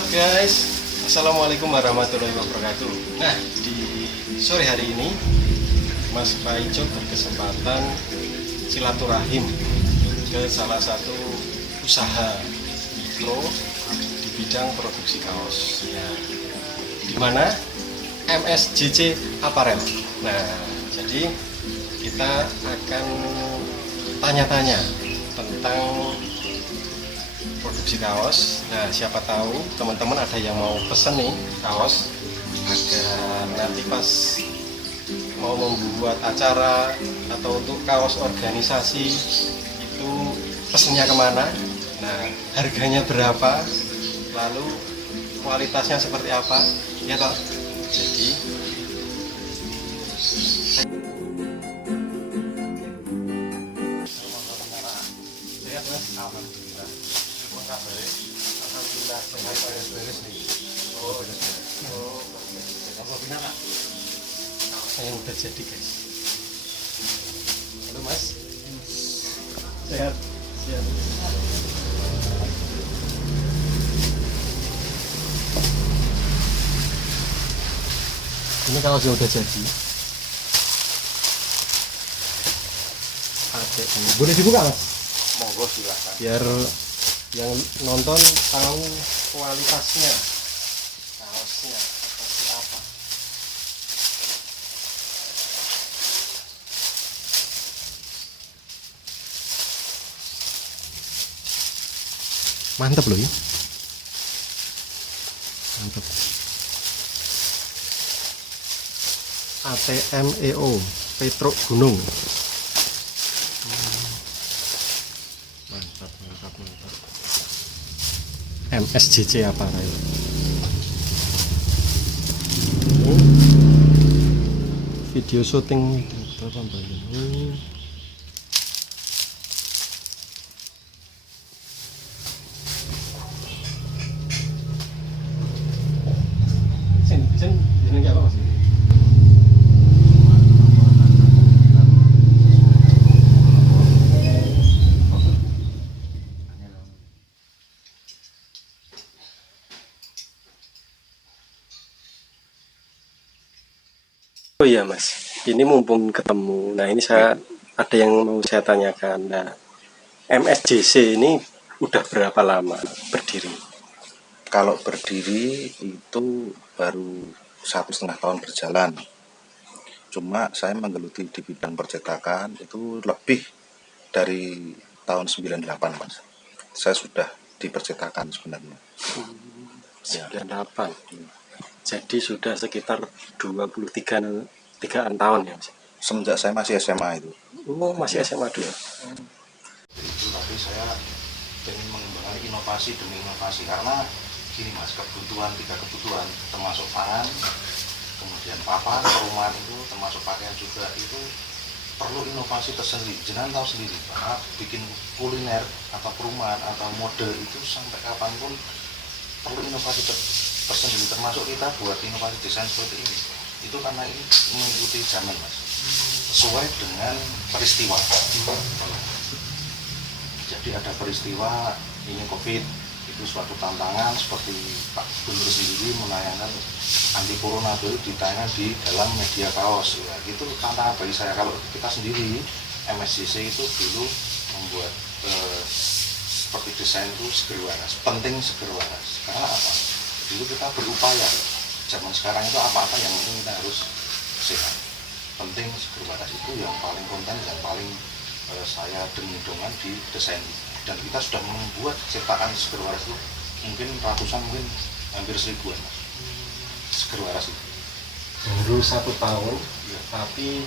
What's up guys, Assalamualaikum warahmatullahi wabarakatuh. Nah, di sore hari ini Mas Paijo berkesempatan silaturahim ke salah satu usaha mikro di bidang produksi kaos ya, di mana MSJC Apparel. Nah, jadi kita akan tanya-tanya tentang produksi kaos. Nah, siapa tahu teman-teman ada yang mau pesen nih kaos, agar nanti pas mau membuat acara atau untuk kaos organisasi itu pesennya kemana, nah harganya berapa, lalu kualitasnya seperti apa, ya toh. Jadi lihat Mas, alhamdulillah. Alhamdulillah sehat, beres-beres nih. Oh, beres-beres. Oh, apa bina Pak? Kaosnya yang udah jadi guys. Halo Mas. Sehat. Sehat. Ini kaosnya udah jadi. Boleh dibuka Mas? Monggo silahkan. Biar yang nonton tahu kualitasnya kaosnya seperti apa. Mantep loh ya, mantep. ATMEO Petruk Gunung. Mantap. MSJC Apparel. Video syuting berapa bayar? Sini apa Mas? Oh iya Mas, ini mumpung ketemu. Nah ini ada yang mau saya tanyakan. Nah, MSJC ini udah berapa lama berdiri? Kalau berdiri itu baru 1,5 tahun berjalan. Cuma saya menggeluti di bidang percetakan itu lebih dari tahun 98 Mas. Saya sudah di percetakan sebenarnya. 98. Jadi sudah sekitar 23-an tahun ya Mas? Semenjak saya masih SMA itu. Oh masih SMA dulu. Itu tapi saya ingin mengembangkan inovasi demi inovasi, karena gini Mas, tiga kebutuhan termasuk pangan, kemudian papan, perumahan itu termasuk pakaian juga, itu perlu inovasi tersendiri. Jenengan tahu sendiri bahwa bikin kuliner atau perumahan atau mode itu sampai kapanpun perlu inovasi tersendiri, termasuk kita buat inovasi desain seperti ini. Itu karena ini mengikuti zaman Mas, sesuai dengan peristiwa. Jadi ada peristiwa ini COVID, itu suatu tantangan, seperti Pak Gubernur sendiri menayangkan anti corona itu ditayangkan di dalam media kaos ya, itu tantangan bagi saya. Kalau kita sendiri MSJC itu dulu membuat seperti desain itu seger waras, penting seger waras. Karena apa? Dulu kita berupaya, zaman sekarang itu apa-apa yang penting kita harus sehat, penting seger waras itu yang paling konten dan paling saya dengung-dengungan di desain. Dan kita sudah membuat cetakan seger waras itu mungkin ratusan, mungkin hampir 1000-an Mas. Seger waras itu Baru 1 tahun ya, tapi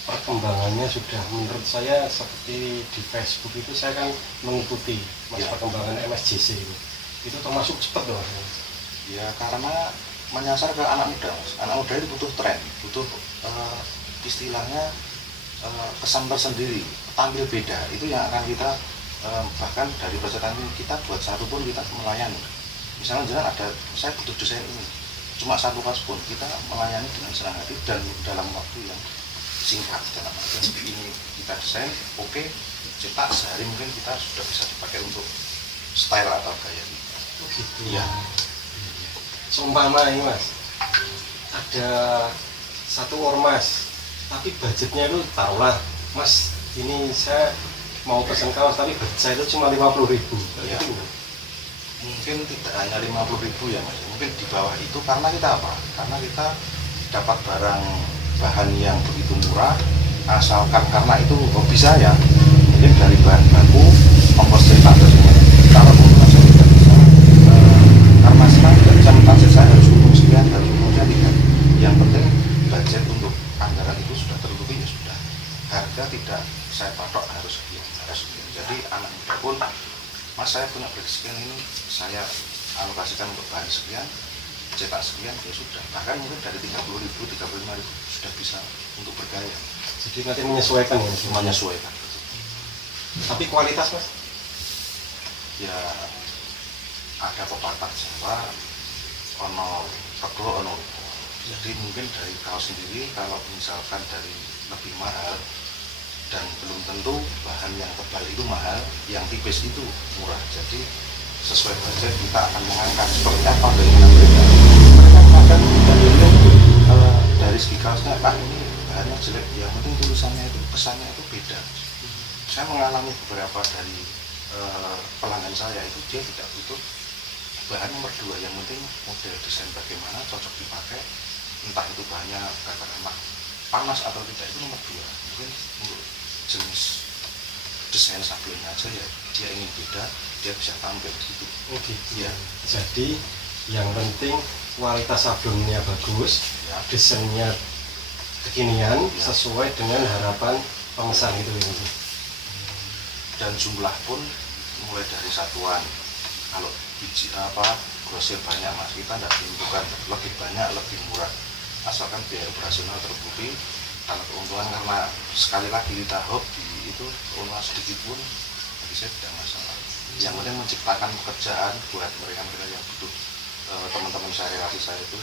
perkembangannya sudah menurut saya seperti di Facebook itu saya kan mengikuti Mas ya. Perkembangan MSJC itu termasuk cepat dong ya, karena menyasar ke anak muda Mas. Anak muda itu butuh tren, butuh istilahnya kesan tersendiri, tampil beda. Itu yang akan kita bahkan dari percetakan ini kita buat satu pun kita melayani. Misalnya jangan ada, saya butuh desain ini, cuma satu kaos pun kita melayani dengan senang hati dan dalam waktu yang singkat. Dalam artian ini kita desain, oke, cetak sehari mungkin kita sudah bisa dipakai untuk style atau gaya kita. gitu. Iya. seumpama ini mas, ada satu ormas, tapi budgetnya itu taruhlah, mas ini saya mau pesan kaos tapi budget saya itu cuma 50.000. Ya. Itu Mungkin tidak hanya 50.000 ya mas, mungkin di bawah itu karena kita apa? Karena kita dapat barang bahan yang begitu murah, asalkan karena itu hobi saya, mungkin dari bahan baku, ongkos cetak dan semuanya. Kalau keuntungan saya tidak bisa, karena sekarang tidak bisa mentarget saya harus untung sekian, harus untung tidak. Yang penting budget untuk anggaran itu sudah tertutupi ya sudah. Harga tidak saya patok harus sekian, harus sekian. Jadi anak muda pun, mas saya punya beli sekian ini, saya alokasikan untuk bahan sekian, cetak sekian, ya sudah. Bahkan mungkin dari 30.000, 35.000 sudah bisa untuk bergaya. jadi nanti menyesuaikan ya, Menyesuaikan. tapi kualitas mas. Ya ada pepatah Jawa, ono teko ono rupa. Jadi mungkin dari kaos sendiri kalau misalkan dari lebih mahal dan belum tentu bahan yang tebal itu mahal, yang tipis itu murah. Jadi sesuai budget kita akan mengangkat seperti apa bagaimana mereka. Mereka kadang tidak melihat dari segi kaosnya, ah ini bahannya jelek, yang penting tulisannya itu kesannya itu beda. Saya mengalami beberapa dari pelanggan saya itu dia tidak butuh bahan nomor 2, yang penting model desain bagaimana cocok dipakai, entah itu bahannya katakanlah panas atau tidak, itu nomor 2. Mungkin untuk jenis desain sablonnya aja ya dia ingin beda, dia bisa tampil gitu. Oke. Ya, Jadi yang penting kualitas sablonnya bagus, ya. desainnya kekinian, Ya. sesuai dengan harapan pemesan gitu ya. Dan jumlah pun mulai dari satuan. Kalau biji grosir banyak mas, kita tidak menentukan lebih banyak lebih murah, asalkan biaya operasional tercukupi. Kalau keuntungan karena sekali lagi kita hobi itu keuntungan sedikit pun bagi saya tidak masalah. Yang penting menciptakan pekerjaan buat mereka yang butuh. Teman-teman saya, relasi saya itu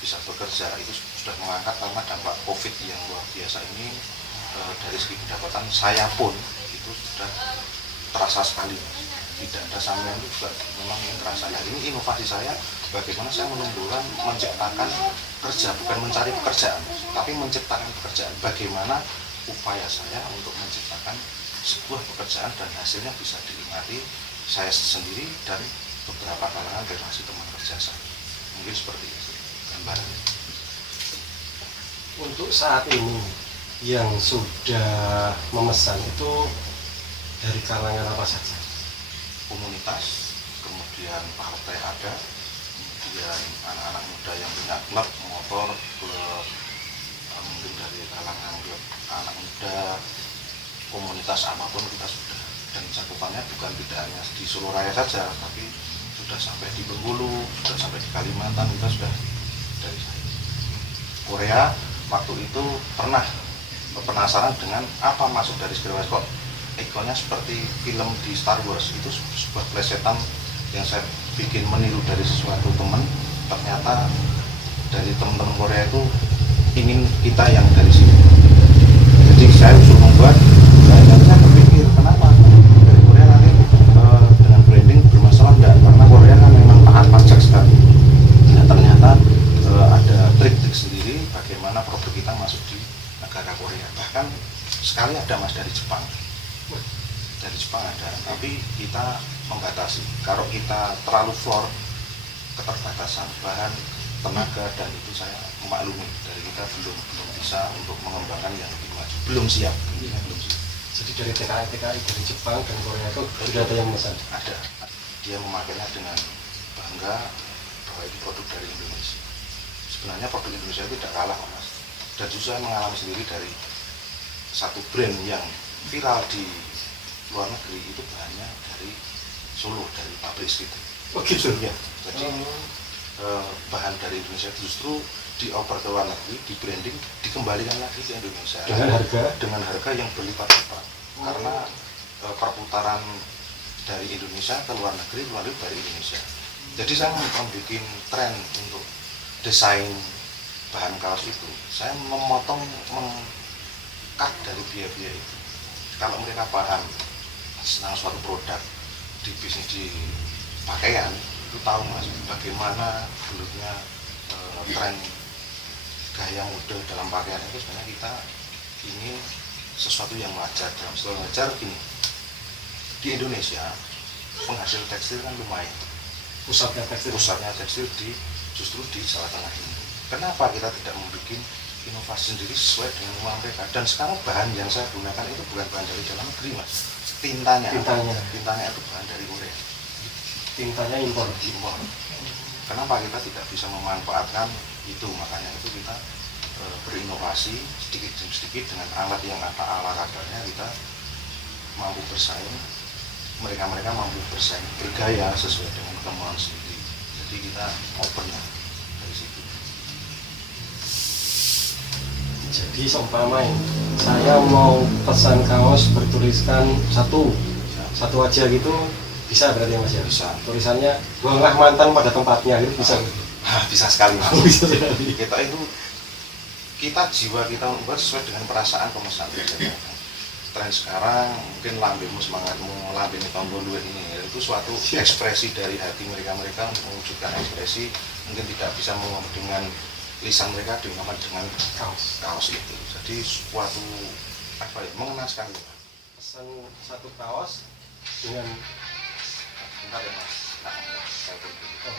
bisa bekerja, itu sudah mengangkat karena dampak COVID yang luar biasa ini. Dari segi pendapatan saya pun itu sudah terasa sekali, tidak ada sampean itu juga memang yang terasa. Nah ini inovasi saya, bagaimana saya menumbuhkan, menciptakan kerja, bukan mencari pekerjaan, tapi menciptakan pekerjaan. Bagaimana upaya saya untuk menciptakan sebuah pekerjaan dan hasilnya bisa dinikmati saya sendiri dan beberapa kalangan relasi teman kerja saya. Mungkin seperti itu gambarannya. Untuk saat ini yang sudah memesan itu dari kalangan apa saja? Komunitas, kemudian partai ada, kemudian anak-anak muda yang punya klub motor, klub mungkin dari kalangan klub anak muda, komunitas apapun kita sudah. Dan cakupannya bukan tidak hanya di Solo Raya saja, tapi sudah sampai di Bengkulu, sudah sampai di Kalimantan, kita sudah dari saya. Korea waktu itu pernah penasaran dengan apa masuk dari Skywars, kok ikonnya seperti film di Star Wars. Itu sebuah plesetan yang saya bikin meniru dari sesuatu teman, ternyata dari teman-teman Korea itu ingin kita yang dari sini. Jadi saya usul membuat, dan saya berpikir kenapa dari Korea nanti dengan branding bermasalah enggak, karena Korea kan memang taat pajak sekali. Nah ternyata ada trik-trik sendiri bagaimana produk kita masuk di negara Korea. Bahkan sekali ada mas dari Jepang. Dari Jepang ada, tapi kita membatasi. Kalau kita terlalu floor, keterbatasan bahan, tenaga, dan itu saya memaklumi dari kita belum bisa untuk mengembangkan yang lebih maju. Belum siap, belum siap. Jadi dari TKI dari Jepang dan Korea itu sudah ada yang memesan? Ada. Dia memakainya dengan bangga bahwa itu produk dari Indonesia. Sebenarnya produk Indonesia itu tidak kalah mas. Dan justru saya mengalami sendiri dari satu brand yang viral di luar negeri itu bahannya dari Solo, dari pabrik segitu. Oh gitu? Ya. Jadi bahan dari Indonesia justru dioper ke luar negeri, di branding, dikembalikan lagi ke Indonesia dengan harga yang berlipat-lipat. Karena perputaran dari Indonesia ke luar negeri dari Indonesia. Jadi saya membuat tren untuk desain bahan kaos itu. Saya memotong, mengkat dari biaya-biaya itu. Kalau mereka paham tentang suatu produk di bisnis di pakaian, itu tahu mas bagaimana dulunya tren gaya mode dalam pakaian itu sebenarnya kita ingin sesuatu yang wajar. Dalam istilah wajar gini, di Indonesia penghasil tekstil kan lumayan, Pusatnya tekstil justru di Jawa Tengah ini. Kenapa kita tidak membuat inovasi sendiri sesuai dengan rumah mereka? Dan sekarang bahan yang saya gunakan itu bukan bahan dari dalam negeri mas, tintanya itu bahan dari Korea, tintanya impor. Kenapa kita tidak bisa memanfaatkan itu? Makanya itu kita berinovasi sedikit demi sedikit dengan alat yang ala kadarnya, kita mampu bersaing, mereka mampu bersaing bergaya sesuai dengan kemauan sendiri. Jadi kita open dari situ. Jadi seumpama saya mau pesan kaos bertuliskan satu aja gitu, bisa berarti mas ya? Bisa. Tulisannya buanglah mantan pada tempatnya itu bisa. Bisa sekali mas. Bisa sekali. Kita jiwa kita membuat sesuai dengan perasaan pemesan. Tren sekarang mungkin lambemu semangatmu, lambemu tombol luwih ini, itu suatu ekspresi dari hati mereka untuk mewujudkan ekspresi. Mungkin tidak bisa mengomong dengan lisan mereka dengan kaos itu. Jadi suatu mengena sekali. Pesan satu kaos dengan bentar ya mas. Saya tutup.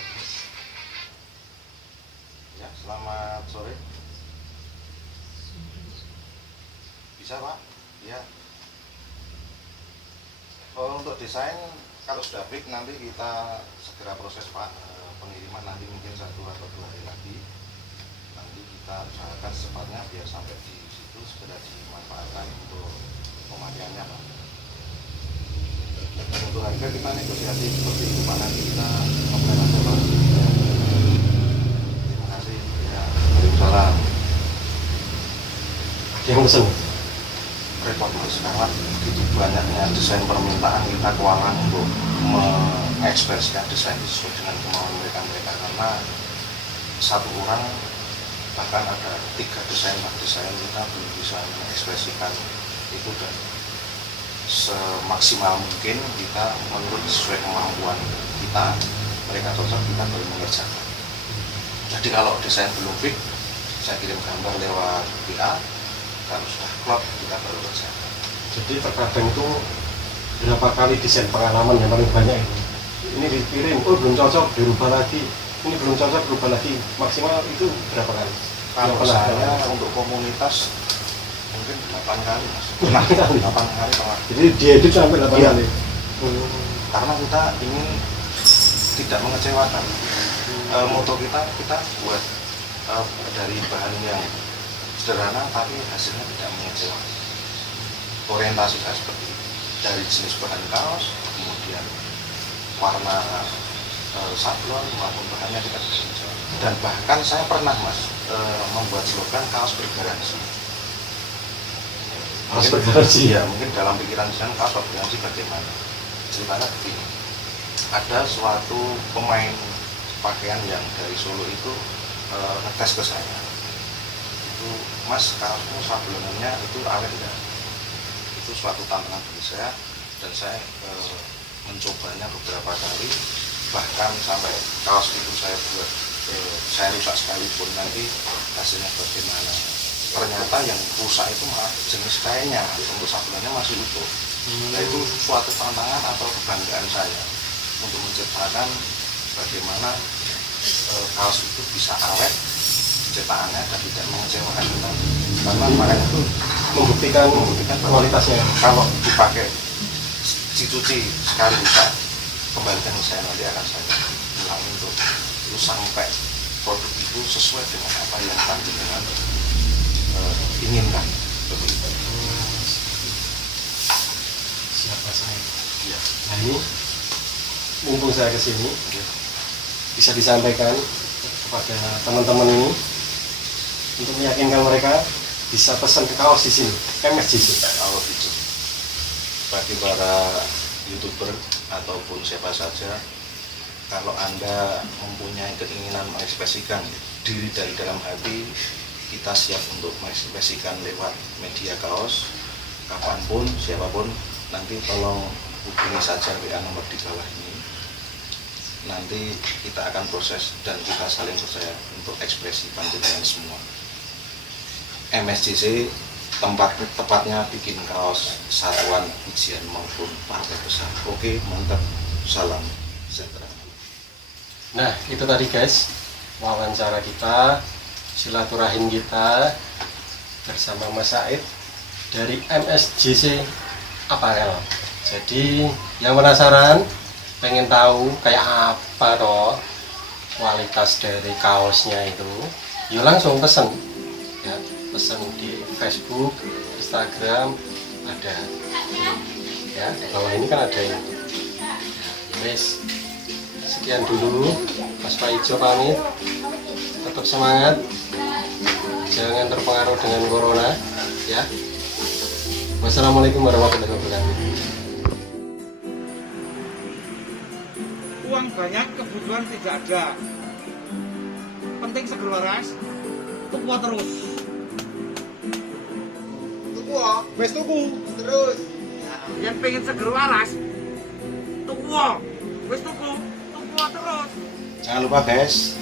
Ya, selamat sore. Bisa pak? Ya. Untuk desain kalau sudah fix nanti kita segera proses pak, pengiriman nanti mungkin 1 atau 2 hari lagi. Nanti kita usahakan secepatnya biar sampai di situ segera dimanfaatkan untuk pemakaiannya pak. Dan untuk harga kita negosiasi seperti itu pak, nanti kita komplain aja pak. Terima kasih. Ya, waalaikumsalam. yang pesen. Repot mas, karena begitu banyaknya desain permintaan, kita kewalahan untuk mengekspresikan desain sesuai dengan kemauan mereka, karena satu orang bahkan ada 3 desain kita belum bisa mengekspresikan itu, dan semaksimal mungkin kita menurut sesuai kemampuan kita, mereka cocok, kita baru mengerjakan. Jadi kalau desain belum fix, saya kirim gambar lewat WA, kalau sudah klop kita baru kerjakan. Jadi terkadang itu berapa kali desain pengalaman yang paling banyak itu. Ini dikirim, belum cocok, dirubah lagi. Ini belum cocok, berubah lagi. Maksimal itu berapa kali? Kalau saya untuk komunitas mungkin 8 kali mas. Pernah 8 kali pernah. Jadi diedit sampai 8 Iya. kali. Karena kita ingin tidak mengecewakan. Moto kita buat dari bahan yang sederhana tapi hasilnya tidak mengecewakan. Orientasi saya seperti itu, dari jenis bahan kaos, kemudian warna sablon maupun bahannya kita bisa menjawab. Dan bahkan saya pernah mas membuat slogan kaos bergaransi. Kaos bergaransi? Ya, mungkin dalam pikiran saya kaos bergaransi bagaimana? Ceritanya begini, ada suatu pemain pakaian yang dari Solo itu ngetes ke saya, itu mas kaosmu sablonannya itu awet enggak? Itu suatu tantangan bagi saya, dan saya mencobanya beberapa kali, bahkan sampai kaos itu saya buat saya rusak sekalipun, nanti hasilnya bagaimana? Ternyata yang rusak itu malah jenis kainnya, untuk sablonnya masih utuh. Nah itu suatu tantangan atau kebanggaan saya untuk menciptakan bagaimana kaos itu bisa awet cetakannya dan tidak mengecewakan kita, karena makanya itu membuktikan kualitasnya. Kalau dipakai dicuci sekali rusak, kembalikan ke saya, nanti akan saya ulangi untuk itu sampai produk itu sesuai dengan apa yang panjenengan inginkan. Siapa saya? Ya. Nah ini mumpung saya kesini, Ya. bisa disampaikan kepada teman-teman ini untuk meyakinkan mereka bisa pesan ke kaos di sini, MSJC. Kalau gitu, bagi para YouTuber ataupun siapa saja, kalau Anda mempunyai keinginan mengekspresikan diri dari dalam hati, kita siap untuk mengekspresikan lewat media kaos, kapanpun, siapapun, nanti tolong hubungi saja WA nomor di bawah ini. nanti kita akan proses dan kita saling percaya untuk ekspresi panjenengan semua. MSJC tepatnya bikin kaos satuan ujian maupun partai besar. Oke, mantap. Salam sejahtera. Nah, itu tadi guys wawancara kita, silaturahim kita bersama Mas Said dari MSJC Apparel. Jadi yang penasaran, pengen tahu kayak apa toh kualitas dari kaosnya itu, yuk langsung pesen ya, pesen di Facebook, Instagram ada ya, bawah ini kan ada ini. Wes, sekian dulu Mas Paijo pamit, tetap semangat, jangan terpengaruh dengan corona ya. Wassalamualaikum warahmatullahi wabarakatuh. Uang banyak, kebutuhan tidak ada. Penting seger waras, tuku terus. Tuku, wes tuku terus. Yang pengen seger waras, tuku, wes tuku terus. Jangan lupa guys,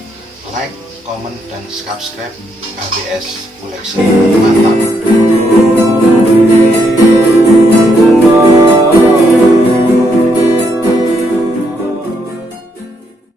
like, comment, dan subscribe ABS Koleksi. Mantap.